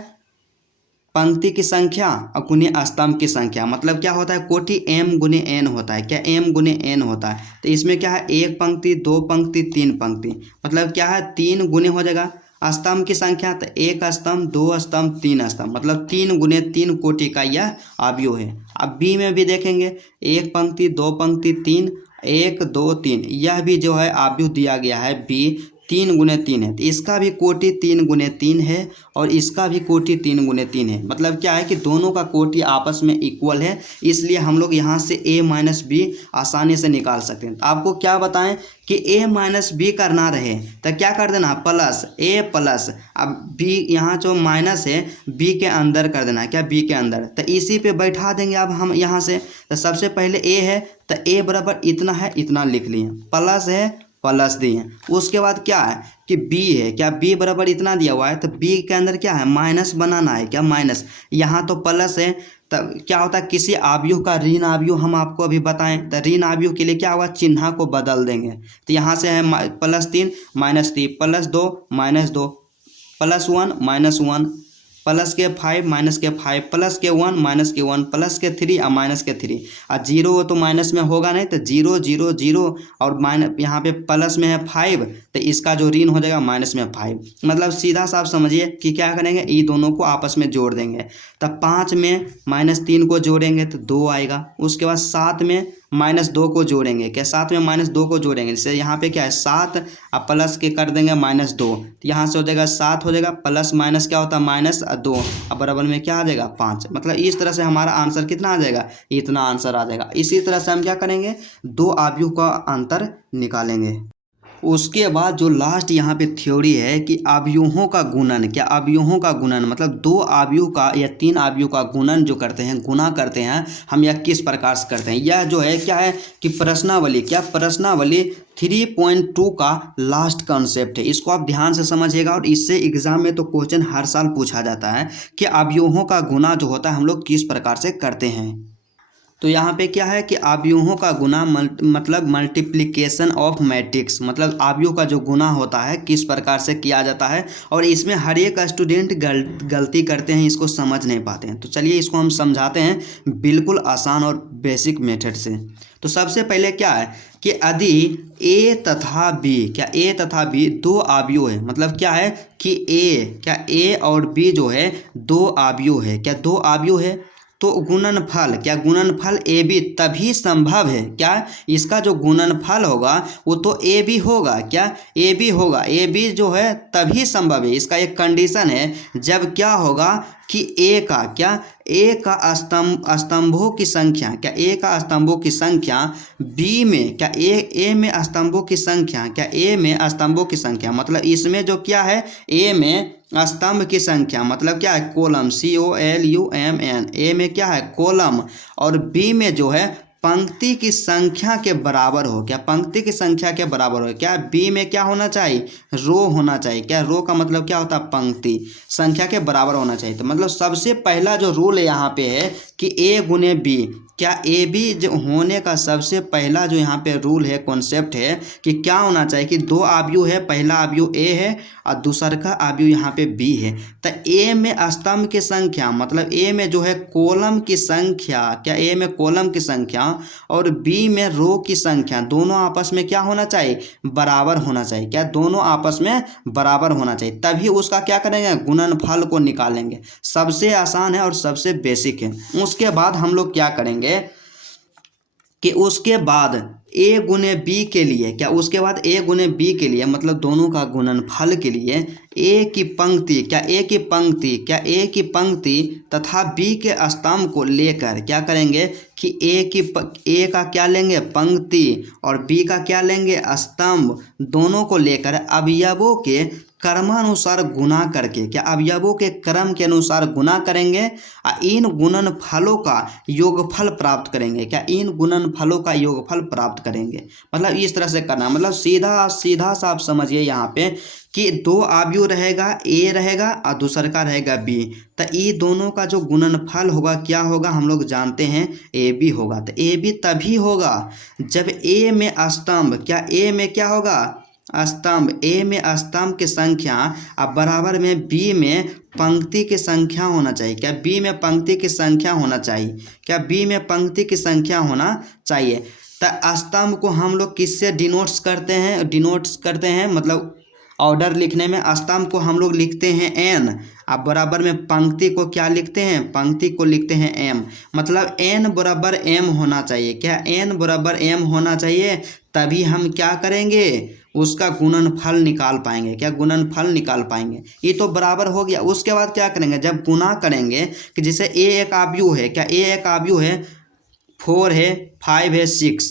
पंक्ति की संख्या और गुने स्तंभ की संख्या। मतलब क्या होता है, कोटि m गुने n होता है। क्या, m गुने n होता है। तो इसमें क्या है, एक पंक्ति, दो पंक्ति, तीन पंक्ति, मतलब क्या है, तीन गुने हो जाएगा स्तंभ की संख्या। तो एक स्तंभ, दो स्तंभ, तीन स्तंभ, मतलब 3 गुने 3 कोटि का यह आव्यूह है। अब बी में भी देखेंगे, एक पंक्ति, दो पंक्ति, 3, 1 2 3, यह भी जो है आव्यूह दिया गया है बी, 3 गुने 3 है। तो इसका भी कोटि 3 गुने 3 है और इसका भी कोटि 3 गुने 3 है। मतलब क्या है कि दोनों का कोटि आपस में इक्वल है, इसलिए हम लोग यहाँ से a माइनस बी आसानी से निकाल सकते हैं। तो आपको क्या बताएं कि a माइनस बी करना रहे तो क्या कर देना, प्लस a प्लस, अब b यहाँ जो माइनस है b के अंदर कर देना है। क्या, b के अंदर, तो इसी पे बैठा देंगे अब हम यहाँ से। तो सबसे पहले a है, तो a बराबर इतना है, इतना लिख लिए, प्लस है, प्लस दिए। उसके बाद क्या है कि b है, क्या b बराबर इतना दिया हुआ है, तो b के अंदर क्या है, माइनस बनाना है। क्या, माइनस, यहाँ तो प्लस है। तब क्या होता है, किसी आव्यूह का ऋण आव्यूह हम आपको अभी बताएं, तो ऋण आव्यूह के लिए क्या हुआ, चिन्ह को बदल देंगे। तो यहाँ से है +3 -3, +2 -2, +1 -1, प्लस के 5 माइनस के 5, प्लस के 1 माइनस के 1, प्लस के 3 और माइनस के 3। और 0 तो माइनस में होगा नहीं, तो 0 0 0, और माइनस यहाँ पे प्लस में है 5, तो इसका जो ऋण हो जाएगा माइनस में 5। मतलब सीधा साफ समझिए कि क्या करेंगे, ये दोनों को आपस में जोड़ देंगे। तब 5 में -3 को जोड़ेंगे तो 2 आएगा। उसके बाद 7 में -2 को जोड़ेंगे। क्या, 7 में -2 को जोड़ेंगे, जैसे यहाँ पे क्या है 7 और प्लस के कर देंगे -2, तो यहाँ से हो जाएगा 7 हो जाएगा, प्लस माइनस क्या होता है -2, अब बराबर में क्या आ जाएगा 5। मतलब इस तरह से हमारा आंसर कितना आ जाएगा, इतना आंसर आ जाएगा। इसी तरह से हम क्या करेंगे, दो आव्यूह का अंतर निकालेंगे। उसके बाद जो लास्ट यहाँ पे थ्योरी है कि आव्यूहों का गुणन, क्या, आव्यूहों का गुणन मतलब दो आव्यूह का या तीन आव्यूह का गुणन जो करते हैं, गुणा करते हैं हम, यह किस प्रकार से करते हैं। यह जो है क्या है कि प्रश्नावली, क्या, प्रश्नावली 3.2 का लास्ट कॉन्सेप्ट है। इसको आप ध्यान से समझिएगा और इससे एग्जाम में तो क्वेश्चन हर साल पूछा जाता है कि आव्यूहों का गुणा जो होता है हम लोग किस प्रकार से करते हैं। तो यहाँ पे क्या है कि आव्यूहों का गुना मतलब मल्टीप्लिकेशन ऑफ मैट्रिक्स, मतलब आव्यूह का जो गुना होता है किस प्रकार से किया जाता है, और इसमें हर एक स्टूडेंट गलती करते हैं, इसको समझ नहीं पाते हैं। तो चलिए इसको हम समझाते हैं बिल्कुल आसान और बेसिक मेथड से। तो सबसे पहले क्या है कि यदि a तथा b, क्या, a तथा b दो आव्यूह है, मतलब क्या है कि a और b जो है दो आव्यूह है। क्या, दो आव्यूह है, तो गुणनफल, क्या, गुणनफल ए बी तभी संभव है। क्या, इसका जो गुणनफल होगा वो तो ए बी होगा। क्या, ए बी होगा, ए बी जो है तभी संभव है। इसका एक कंडीशन है, जब क्या होगा कि ए का, क्या, ए का स्तंभों की संख्या, क्या, ए का स्तंभों की संख्या बी में, क्या, ए में स्तंभों की संख्या, क्या, ए में स्तंभों की संख्या, मतलब इसमें जो क्या है ए में स्तंभ की संख्या, मतलब क्या है कॉलम, COLUMN, ए में क्या है कॉलम, और बी में जो है पंक्ति की संख्या के बराबर हो। क्या, पंक्ति की संख्या के बराबर हो। क्या, बी में क्या होना चाहिए, रो होना चाहिए। क्या, रो का मतलब क्या होता है, पंक्ति संख्या के बराबर होना चाहिए। तो मतलब सबसे पहला जो रूल यहाँ पे है कि ए गुने बी, क्या, ए बी जो होने का सबसे पहला जो यहाँ पे रूल है, कॉन्सेप्ट है कि क्या होना चाहिए कि दो आव्यूह है, पहला आव्यूह ए है और दूसरा का आव्यूह यहाँ पे बी है। तो ए में स्तंभ की संख्या, मतलब ए में जो है कॉलम की संख्या, क्या, ए में कॉलम की संख्या और बी में रो की संख्या, दोनों आपस में क्या होना चाहिए, बराबर होना चाहिए। क्या, दोनों आपस में बराबर होना चाहिए, तभी उसका क्या करेंगे, गुणनफल को निकालेंगे। सबसे आसान है और सबसे बेसिक है। उसके बाद हम लोग क्या करेंगे कि उसके बाद a गुने b के लिए क्या उसके बाद a गुने b के लिए मतलब दोनों का गुणनफल के लिए a की पंक्ति तथा b के स्तंभ को लेकर क्या करेंगे कि a का क्या लेंगे पंक्ति और b का क्या लेंगे स्तंभ, दोनों को लेकर अवयवों के क्रमानुसार गुना करके क्या अवयवों के क्रम के अनुसार गुना करेंगे और इन गुणनफलों का योगफल प्राप्त करेंगे। क्या इन गुणनफलों का योगफल प्राप्त करेंगे, मतलब इस तरह से करना, मतलब सीधा सीधा सा आप समझिए यहाँ पे कि दो अवयव रहेगा, ए रहेगा और दूसर का रहेगा बी, तो ये दोनों का जो गुणनफल होगा क्या होगा हम लोग जानते हैं ए बी होगा। तो ए बी तभी होगा जब ए में स्तंभ क्या होगा स्तंभ, ए में स्तंभ की संख्या अब बराबर में बी में पंक्ति की संख्या होना चाहिए। क्या बी में पंक्ति की संख्या होना चाहिए, क्या बी में पंक्ति की संख्या होना चाहिए। तो स्तंभ को हम लोग किससे डिनोट्स करते हैं मतलब ऑर्डर लिखने में स्तंभ को हम लोग लिखते हैं एन, अब बराबर में पंक्ति को क्या लिखते हैं, पंक्ति को लिखते हैं एम, मतलब एन बराबर एम होना चाहिए। क्या एन बराबर एम होना चाहिए, तभी हम क्या करेंगे उसका गुणनफल निकाल पाएंगे। क्या गुणनफल निकाल पाएंगे, ये तो बराबर हो गया। उसके बाद क्या करेंगे जब गुना करेंगे कि जैसे ए एक अवयव है, क्या ए एक अवयव है 4 है 5 है 6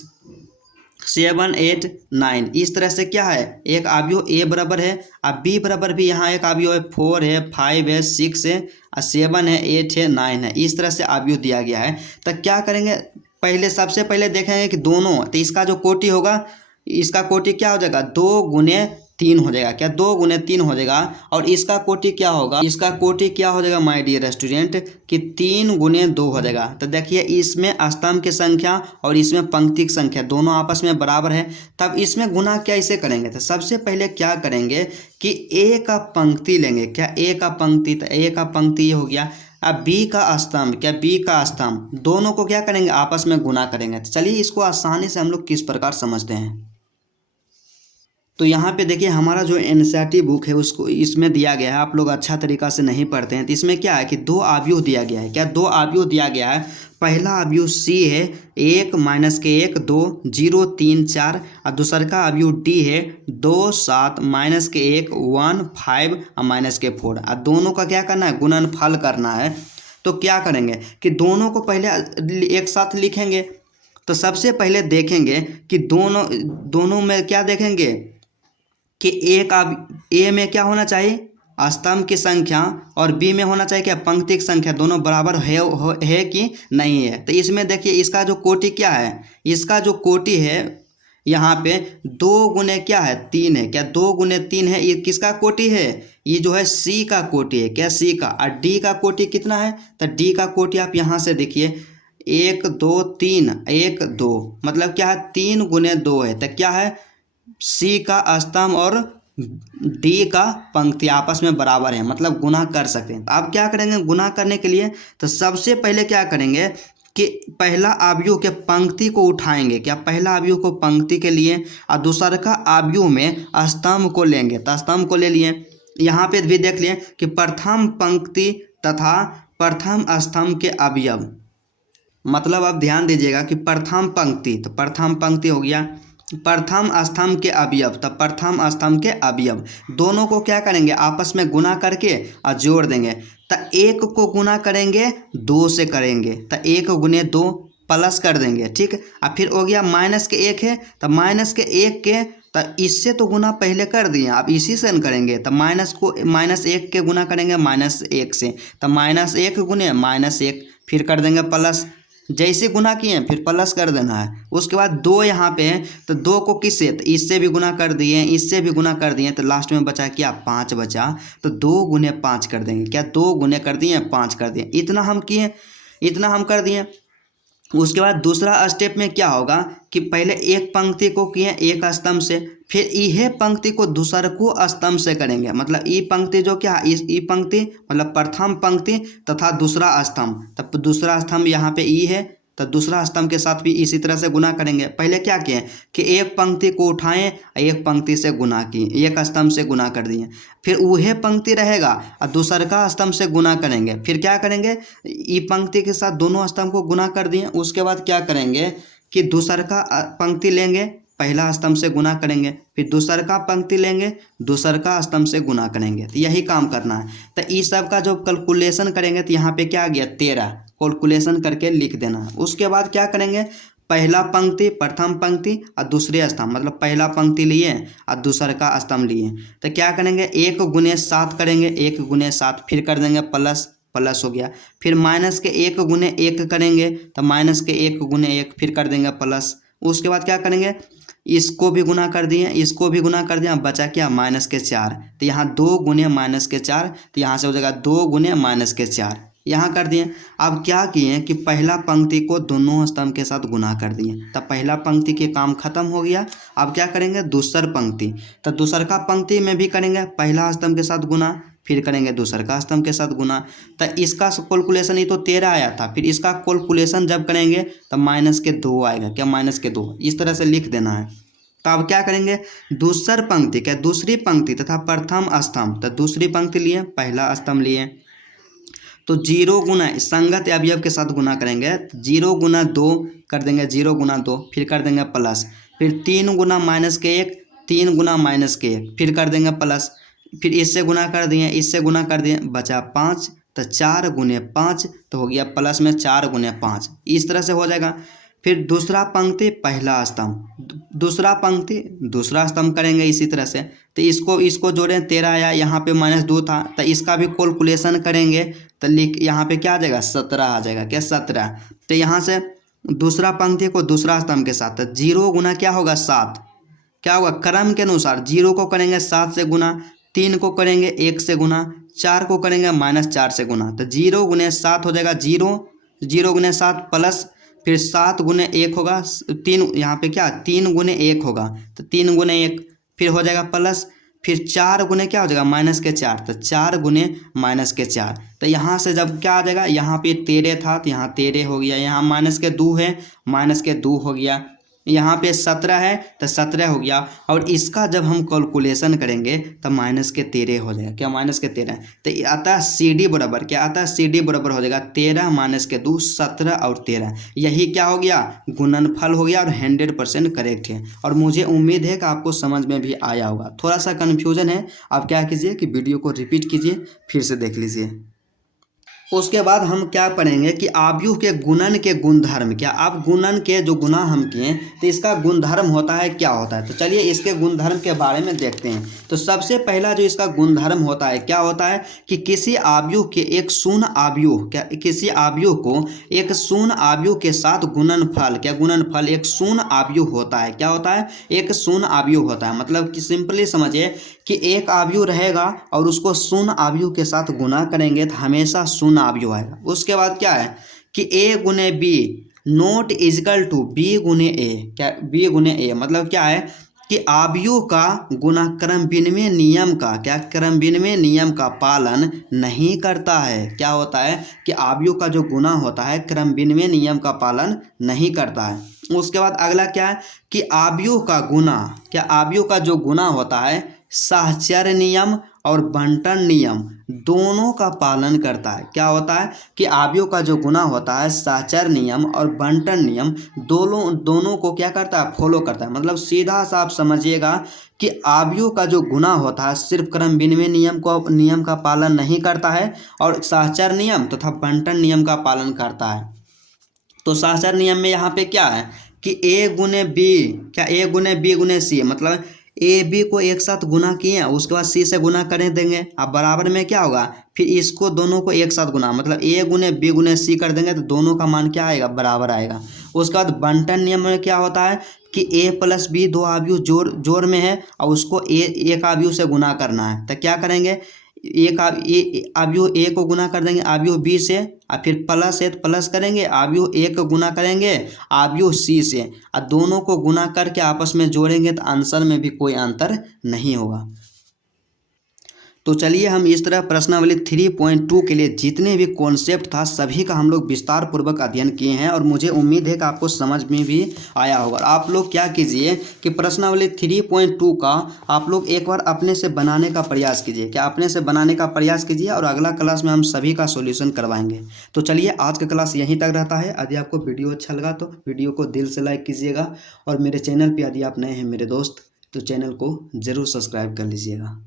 7 8 9, इस तरह से क्या है एक अवयव ए बराबर है, अब बी बराबर भी यहाँ एक अवयव है 4 है 5 है 6 है 7 है 8 है 9 है, इस तरह से अवयव दिया गया है। तो क्या करेंगे सबसे पहले देखेंगे कि दोनों, तो इसका जो कोटि होगा इसका कोटि क्या हो जाएगा 2 गुने 3 हो जाएगा। क्या 2 गुने 3 हो जाएगा, और इसका कोटि क्या होगा, इसका कोटि क्या हो जाएगा माय डियर स्टूडेंट कि 3 गुने 2 हो जाएगा। तो देखिए इसमें स्तंभ की संख्या और इसमें पंक्ति की संख्या दोनों आपस में बराबर है, तब इसमें गुना कैसे करेंगे। तो सबसे पहले क्या करेंगे कि ए का पंक्ति लेंगे। क्या ए का पंक्ति, तो ए का पंक्ति ये हो गया। अब बी का स्तंभ, क्या बी का स्तंभ, दोनों को क्या करेंगे आपस में गुना करेंगे। तो चलिए इसको आसानी से हम लोग किस प्रकार समझते हैं। तो यहाँ पे देखिए हमारा जो एनसीईआरटी बुक है उसको इसमें दिया गया है, आप लोग अच्छा तरीका से नहीं पढ़ते हैं, तो इसमें क्या है कि 2 अवयव दिया गया है। क्या 2 अवयव दिया गया है, पहला अवयव सी है 1 माइनस के 1 2 0 3 4, और दूसर का अवयव डी है 2 7 माइनस के 1 1 5 और माइनस के 4, और दोनों का क्या करना है गुणनफल करना है। तो क्या करेंगे कि दोनों को पहले एक साथ लिखेंगे। तो सबसे पहले देखेंगे कि दोनों में क्या देखेंगे कि ए में क्या होना चाहिए स्तंभ की संख्या और बी में होना चाहिए क्या पंक्ति की संख्या, दोनों बराबर है कि नहीं है। तो इसमें देखिए इसका जो कोटि क्या है, इसका जो कोटि है यहाँ पे 2 गुने क्या है 3 है। क्या 2 गुने 3 है, ये किसका कोटि है, ये जो है सी का कोटि है। क्या सी का, और डी का कोटि कितना है, तो डी का कोटि आप यहाँ से देखिए 1 2 3 1 2, मतलब क्या है 3 गुने 2 है। तो क्या है सी का स्तंभ और डी का पंक्ति आपस में बराबर है, मतलब गुना कर सकते हैं। तो आप क्या करेंगे गुना करने के लिए, तो सबसे पहले क्या करेंगे कि पहला अवयव के पंक्ति को उठाएंगे। क्या पहला अवयव को पंक्ति के लिए और दूसरा का अवयव में स्तंभ को लेंगे। तो स्तंभ को ले लिए, यहाँ पे भी देख लिए कि प्रथम पंक्ति तथा प्रथम स्तंभ के अवयव, मतलब आप ध्यान दीजिएगा कि प्रथम पंक्ति, तो प्रथम पंक्ति हो गया, प्रथम स्तंभ के अवयव, तब प्रथम स्तंभ के अवयव दोनों को क्या करेंगे आपस में गुना करके और जोड़ देंगे। तो 1 को गुना करेंगे 2 से करेंगे, तो 1 गुने 2 प्लस कर देंगे, ठीक। और फिर हो गया माइनस के 1 है, तो माइनस के 1 के, तो इससे तो गुना पहले कर दिए, आप इसी से करेंगे। तो -1 के गुना करेंगे -1 से, तो -1 गुने -1 फिर कर देंगे प्लस, जैसे गुना किए फिर प्लस कर देना है। उसके बाद 2 यहाँ पे है, तो 2 को किससे, तो इससे भी गुना कर दिए इससे भी गुना कर दिए, तो लास्ट में बचा क्या 5 बचा, तो 2 गुने 5 कर देंगे। क्या 2 गुने कर दिए 5 कर दिए, इतना हम कर दिए। उसके बाद दूसरा स्टेप में क्या होगा कि पहले एक पंक्ति को किए एक स्तंभ से, फिर यह पंक्ति को दूसरे को स्तंभ से करेंगे, मतलब ई पंक्ति जो क्या इस ई पंक्ति मतलब प्रथम पंक्ति तथा दूसरा स्तंभ, तब दूसरा स्तंभ यहाँ पे ई है, तो दूसरा स्तंभ के साथ भी इसी तरह से गुना करेंगे। पहले क्या किए कि एक पंक्ति को उठाएं एक पंक्ति से गुना किए, एक स्तंभ से गुना कर दिए, फिर वह पंक्ति रहेगा और दूसर का स्तंभ से गुना करेंगे। फिर क्या करेंगे ई पंक्ति के साथ दोनों स्तंभ को गुना कर दिए। उसके बाद क्या करेंगे कि दूसरका पंक्ति लेंगे, पहला स्तंभ से गुना करेंगे, फिर दूसरका पंक्ति लेंगे, दूसरका स्तंभ से गुना करेंगे। तो यही काम करना है। तो इस सब का जब कैलकुलेशन करेंगे तो यहाँ पे क्या आ गया 13, कैलकुलेशन करके लिख देना है। उसके बाद क्या करेंगे, पहला पंक्ति, प्रथम पंक्ति और दूसरे स्तंभ, मतलब पहला पंक्ति लिए और दूसरका स्तंभ लिए। तो क्या करेंगे 1 गुने 7 करेंगे, 1 गुने 7, फिर कर देंगे प्लस, प्लस हो गया। फिर माइनस के 1 गुने 1 करेंगे तो माइनस के 1 गुने 1, फिर कर देंगे प्लस। उसके बाद क्या करेंगे, इसको भी गुना कर दिए, इसको भी गुना कर दिया, बचा क्या माइनस के 4। तो यहाँ 2 गुने माइनस के 4, तो यहाँ से हो जाएगा 2 गुने माइनस के 4, यहाँ कर दिए। अब क्या किए कि पहला पंक्ति को दोनों स्तंभ के साथ गुना कर दिए, तब पहला पंक्ति के काम खत्म हो गया। अब क्या करेंगे दूसर पंक्ति, तो दूसर का पंक्ति में भी करेंगे पहला स्तंभ के साथ गुना, फिर करेंगे दूसर का स्तंभ के साथ गुना। तो इसका कैलकुलेशन ही तो 13 आया था, फिर इसका कैलकुलेशन जब करेंगे तो माइनस के 2 आएगा, क्या माइनस के 2, इस तरह से लिख देना है। तो अब क्या करेंगे दूसर पंक्ति, क्या दूसरी पंक्ति तथा प्रथम स्तंभ, तो दूसरी पंक्ति लिए, पहला स्तंभ लिए, तो 0 गुना संगत अवयव के साथ गुना करेंगे, 0 गुना 2 कर देंगे, 0 गुना 2, फिर कर देंगे प्लस, फिर 3 गुना माइनस के 1, 3 गुना माइनस के 1, फिर कर देंगे प्लस, फिर इससे गुना कर दिए, इससे गुना कर दिए, बचा 5, तो 4 गुने 5, तो हो गया प्लस में 4 गुने 5, इस तरह से हो जाएगा। फिर दूसरा पंक्ति पहला स्तंभ, दूसरा पंक्ति दूसरा स्तंभ करेंगे इसी तरह से। तो इसको जोड़ें 13 आया, यहाँ पे -2 था, तो इसका भी कैलकुलेशन करेंगे तो लिख यहाँ पे क्या आ जाएगा 17 आ जाएगा, क्या 17। तो यहाँ से दूसरा पंक्ति को दूसरा स्तंभ के साथ, 0 गुना क्या होगा 7, क्या होगा क्रम के अनुसार 0 को करेंगे 7 से गुना, 3 को करेंगे 1 से गुना, 4 को करेंगे -4 से गुना। तो 0 गुने 7 हो जाएगा 0, 0 गुने 7 प्लस, फिर 7 गुने 1 होगा 3, यहाँ पे क्या 3 गुने 1 होगा, तो 3 गुने 1, फिर हो जाएगा प्लस, फिर 4 गुने क्या हो जाएगा -4, तो 4 गुने -4। तो यहाँ से जब क्या आ जाएगा, यहाँ पे 13 था तो यहाँ 13 हो गया, यहाँ -2 है, -2 हो गया, यहाँ पे 17 है तो 17 हो गया। और इसका जब हम कैलकुलेशन करेंगे तो -13 हो जाएगा, क्या -13। तो अतः CD बराबर क्या, अतः CD बराबर हो जाएगा 13 - 2 17 और 13, यही क्या हो गया गुणनफल हो गया और 100% करेक्ट है। और मुझे उम्मीद है कि आपको समझ में भी आया होगा। थोड़ा सा कन्फ्यूजन है, आप क्या कीजिए कि वीडियो को रिपीट कीजिए, फिर से देख लीजिए। उसके बाद हम क्या पढ़ेंगे कि आव्यूह के गुणन के गुणधर्म, क्या आप गुणन के जो गुना हम किए तो इसका गुणधर्म होता है क्या होता है। तो चलिए इसके गुणधर्म के बारे में देखते हैं। तो सबसे पहला जो इसका गुणधर्म होता है क्या होता है कि किसी आव्यूह के एक शून्य आव्यूह, क्या किसी आव्यूह को एक शून्य आव्यूह के साथ गुणनफल, क्या गुणनफल एक शून्य आव्यूह होता है, क्या होता है एक शून्य आव्यूह होता है। मतलब कि सिंपली समझिए कि एक आव्यूह रहेगा और उसको शून्य आव्यूह के साथ गुना करेंगे तो हमेशा शून्य आव्यूह आएगा। उसके बाद क्या है कि A गुने B not is equal to B गुने A, क्या B गुने A मतलब क्या है कि आव्यूह का गुना क्रम विनिमय नियम का, क्या क्रम विनिमय नियम का पालन नहीं करता है। क्या होता है कि आव्यूह का जो गुना होता है क्रम विनिमय नियम का पालन नहीं करता है। उसके बाद अगला क्या है कि आव्यूह का गुना, क्या आव्यूह का जो गुना होता है साहचर्य नियम और बंटन नियम दोनों का पालन करता है। क्या होता है कि आव्यूह का जो गुना होता है साहचर्य नियम और बंटन नियम दोनों को क्या करता है फॉलो करता है। मतलब सीधा सा आप समझिएगा कि आव्यूह का जो गुना होता है सिर्फ क्रम विनिमय नियम का पालन नहीं करता है और साहचर्य नियम तथा बंटन नियम का पालन करता है। तो साहचर्य नियम में यहाँ पे क्या है कि A गुने B, क्या A गुने B गुने C मतलब A B को एक साथ गुना किए उसके बाद C से गुना करें देंगे। अब बराबर में क्या होगा फिर इसको दोनों को एक साथ गुना, मतलब A गुने B गुने C कर देंगे तो दोनों का मान क्या आएगा बराबर आएगा। उसके बाद बंटन नियम में क्या होता है कि A प्लस B दो आव्यूह जोड़ में है और उसको एक आव्यूह से गुना करना है। तो क्या करेंगे एक आव्यूह A को गुना कर देंगे आव्यूह B से और फिर प्लस है तो प्लस करेंगे आव्यूह A को गुना करेंगे आव्यूह C से और दोनों को गुना करके आपस में जोड़ेंगे तो आंसर में भी कोई अंतर नहीं होगा। तो चलिए हम इस तरह प्रश्नावली 3.2 के लिए जितने भी कॉन्सेप्ट था सभी का हम लोग विस्तार पूर्वक अध्ययन किए हैं और मुझे उम्मीद है कि आपको समझ में भी आया होगा। आप लोग क्या कीजिए कि प्रश्नावली 3.2 का आप लोग एक बार अपने से बनाने का प्रयास कीजिए। क्या अपने से बनाने का प्रयास कीजिए और अगला क्लास में हम सभी का सॉल्यूशन करवाएंगे। तो चलिए आज का क्लास यहीं तक रहता है। यदि आपको वीडियो अच्छा लगा तो वीडियो को दिल से लाइक कीजिएगा और मेरे चैनल पर यदि आप नए हैं मेरे दोस्त तो चैनल को ज़रूर सब्सक्राइब कर लीजिएगा।